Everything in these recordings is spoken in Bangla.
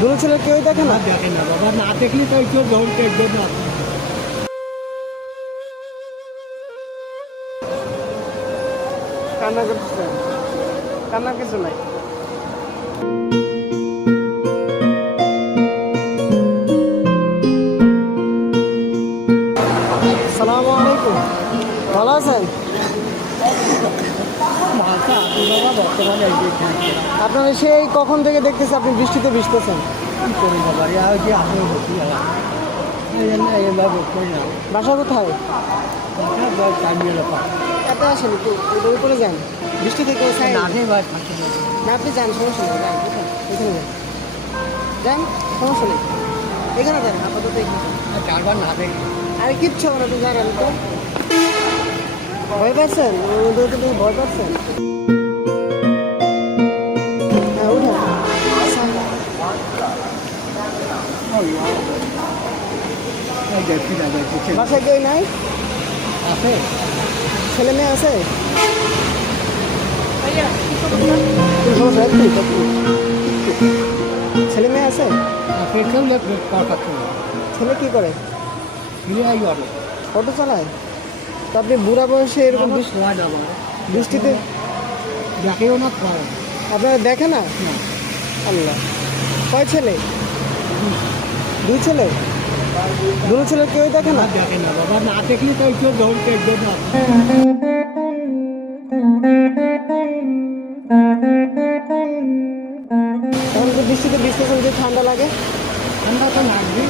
দুটো ছেলে কেউই দেখে না? দেখে না বাবা না দেখলে তো কেউ দৌড়তে জন্য কান্না করতেছে কান্নার কিছু নাই। সালামু আলাইকুম। ভালো আছেন? আপনারা সেই কখন থেকে দেখতেছে আপনি বৃষ্টিতে ভিজতেছেন? বাসা কোথায়? এত আসেন এটার উপরে যান। বৃষ্টি থেকে সাইড। না আপনি যান সমস্যা নেই যান? এখানে যান। যান সমস্যা নেই। এখানে যান আপাতত এখানে আর চারবার না দেখি আরে কিচ্ছু হবে না আপনি জানেন তো ভয় পাচ্ছেন? ওদের তো তুমি ভয় পাচ্ছেন। হ্যাঁ বাসায় কেউ নাই? আছে। ছেলে মেয়ে আছে। ছেলে মেয়ে আছে। ছেলে কি করে? ফিরে আই অটো। অটো চালায়? তো আপনি বুড়া বয়সে এরকম বৃষ্টি- বৃষ্টিতে দেখেও না আপনারা দেখে না? আল্লাহ। কয় ছেলে? দুই ছেলে? দুটো ছেলে কেউ দেখে না? দেখে না বাবা না দেখলে তো কেউ এখন বৃষ্টিতে বৃষ্টিতে যে ঠান্ডা লাগে? ঠান্ডা তো লাগবে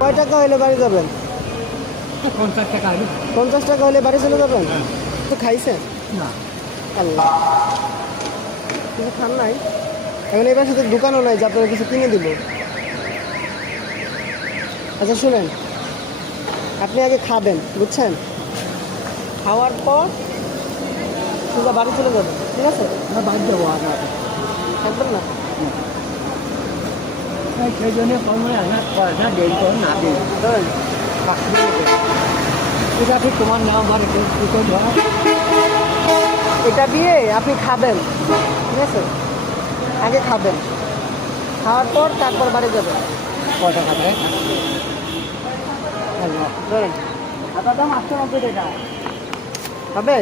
কয় টাকা হলে বাড়ি যাবেন? পঞ্চাশ টাকা পঞ্চাশ টাকা হলে বাড়ি চলে যাবেন? তো খাইছেন? না। আল্লাহ। কিছু খান নাই? এখন এবার সাথে দোকানও নাই যে আপনারা কিছু কিনে দিব আচ্ছা শুনেন। আপনি আগে খাবেন বুঝছেন? খাওয়ার পর সোজা বাড়ি চলে যাবেন। ঠিক আছে? না বাদ আর না থাকবেন না? সেই জন্য সময় না পয়সা দেরি করে না দিই এটা ঠিক তোমার নাম আর এটা দিয়ে আপনি খাবেন ঠিক আছে? আগে খাবেন। খাওয়ার পর তারপর বাড়ি যাবেন। টাকা? দেয় ধরেন। আপনার দাম আটশো নব্বই টাকা। হবে?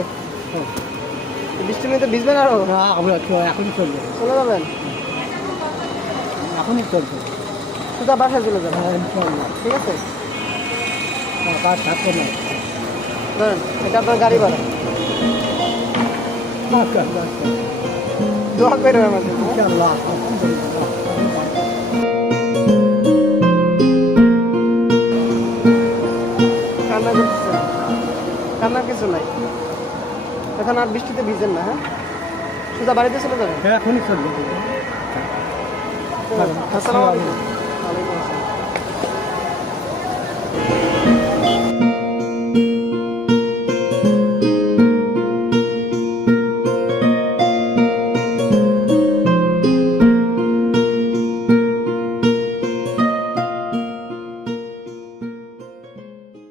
বৃষ্টি তো ভিজবেন আরও? না এখনই চলবে। চলে যাবেন? এখনই চলবে। সোজা বাসায় চলে যাবেন। হ্যাঁ ঠিক আছে? কাজ থাকবে না। ধরেন এটা আপনার গাড়ি ভাড়া। আচ্ছা। দোয়া করে আমাদের ইনশাল্লাহ কান্না করতেছে কান্নার কিছু নাই। এখন আর বৃষ্টিতে ভিজেন না হ্যাঁ? সোজা বাড়িতে চলে যাবেন? হ্যাঁ এখনই চলবে। আসসালামু আলাইকুম। ওয়ালাইকুম আসসালাম